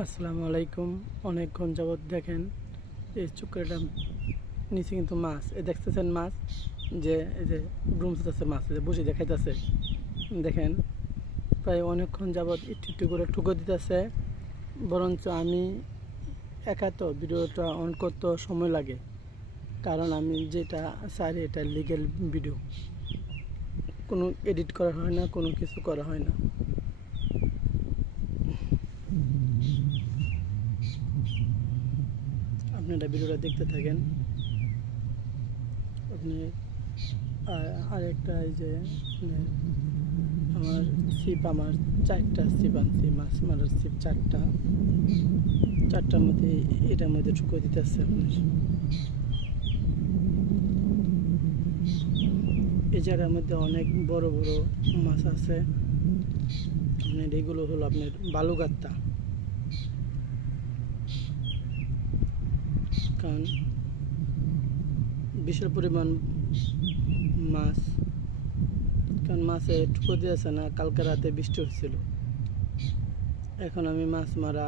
আসসালামু আলাইকুম। অনেকক্ষণ যাবৎ দেখেন এই চুকরাটা নিচে কিন্তু মাছ দেখতেছেন মাছ যে এই যে ব্রুমস আছে মাছ যে বসে দেখাইতেছে দেখেন প্রায় অনেকক্ষণ যাবৎ একটু একটু করে ঠুকো দিতেছে। বরঞ্চ আমি একা তো ভিডিওটা অন করতে সময় লাগে, কারণ আমি যেটা চাই এটা লিগেল ভিডিও, কোনো এডিট করা হয় না, কোনো কিছু করা হয় না। আপনারা ভিডিওটা দেখতে থাকেন। আপনি আরেকটা এই যে আমার ছিপ, আমার 4টা ছিপ আনছি, মাছ মারার ছিপ 4টার মধ্যে এটার মধ্যে ঢুকে দিতেছে আপনার। এই জায়গার মধ্যে অনেক বড় বড় মাছ আছে। আপনার এগুলো হলো আপনার বালুগাত্তা, কারণ বিশাল পরিমাণ মাছ, কারণ মাছে ঠুকো দিয়েছে না, কালকে রাতে বৃষ্টি হচ্ছিল। এখন আমি মাছ মারা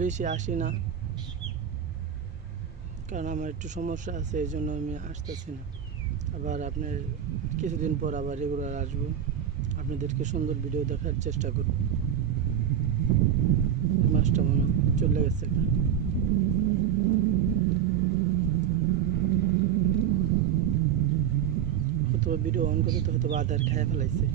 বেশি আসি না, কারণ আমার একটু সমস্যা আছে, এই জন্য আমি আসতেছি না। আবার আপনার কিছুদিন পর আবার রেগুলার আসবো, আপনাদেরকে সুন্দর ভিডিও দেখার চেষ্টা করব। মাছটা মনে চলে গেছে, হয়তো ভিডিও অন করতে হয়তো আদার খায় ফেলাইছে।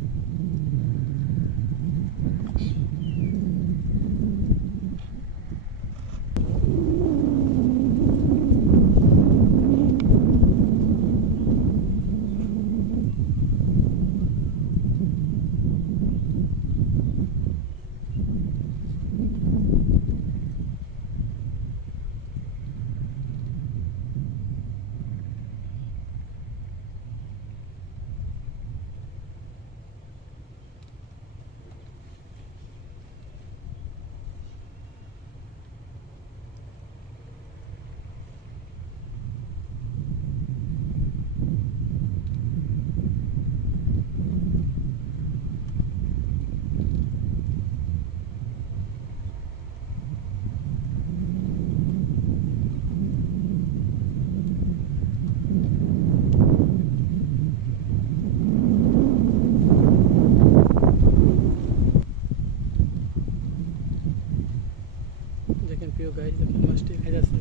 দেখেন প্রিয় গাইজ, মাছটি খাই যাচ্ছে,